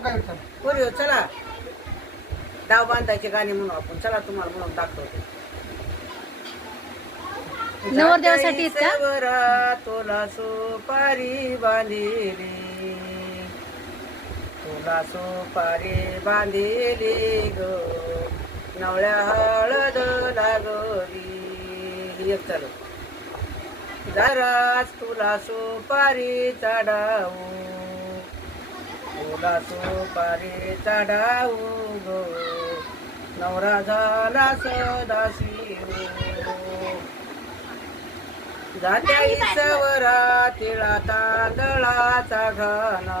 पोरी चला डाव बांधायचे गाणे म्हणून आपण चला तुम्हाला म्हणून दाखवते. नवरदेवासाठी आहेत का? सवरा तुला सुपारी बांधिली, तुला सुपारी बांधिली ग, नवळ्या हळद लागली. एक चालू जरास तुला सुपारी चढावू, तुला सुपारी चढावू ग, नवरा झाला सदाशिव. जात्या इसवरा तिळा तांदळाचा घाना,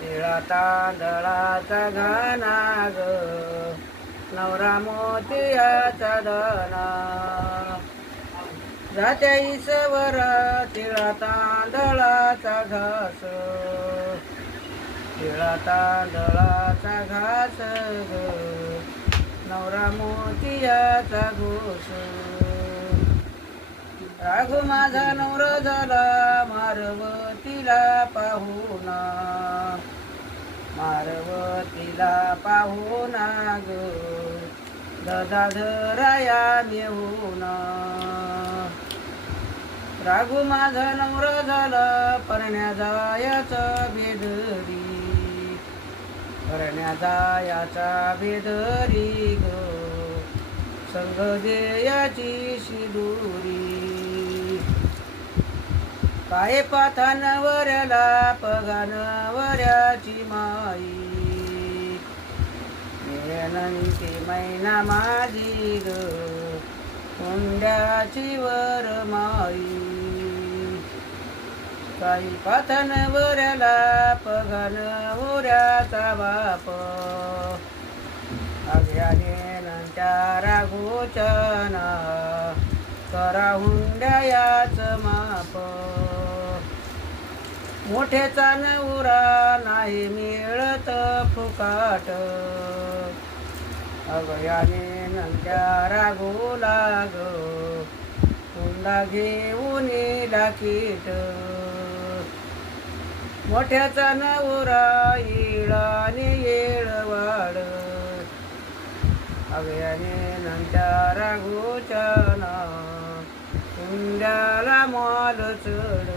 तिळा तांदळाचा घाना ग, नवरा मोतियाचा दाना. जात्या इसवरा तिळा तांदळाचा घास, तिळा तांदळाचा घास ग, नवरा मोतियाचा घोष. राघू माझा नवरा झाला मारवतीला पाहुणा, मारवतीला पाहुणा ग, गदाधराया नेहुना. राघू माझा नवरा झाला परण्या जायाचा बेदरी, परण्या जायाचा बेदरी ग, संग देयाची शिदुरी. काय पाथानवऱ्याला पगानवऱ्याची माई, मेनंती मैना माझी ग, हुंड्याची वर माई. काही पाथानवऱ्याला पगानवऱ्याचा बाप, अग्याने नंच्या राघोचना, करा हुंड्याच माप. मोठेचा नवरा नाही मिळत फुकाट, अगयाने नंद्या राघोला ग, हुंडा घेऊन लाकीट. मोठ्याचा नवरा येळाने येळवाड, अगयाने नंद्या राघोचना, हुंड्याला माल चढ.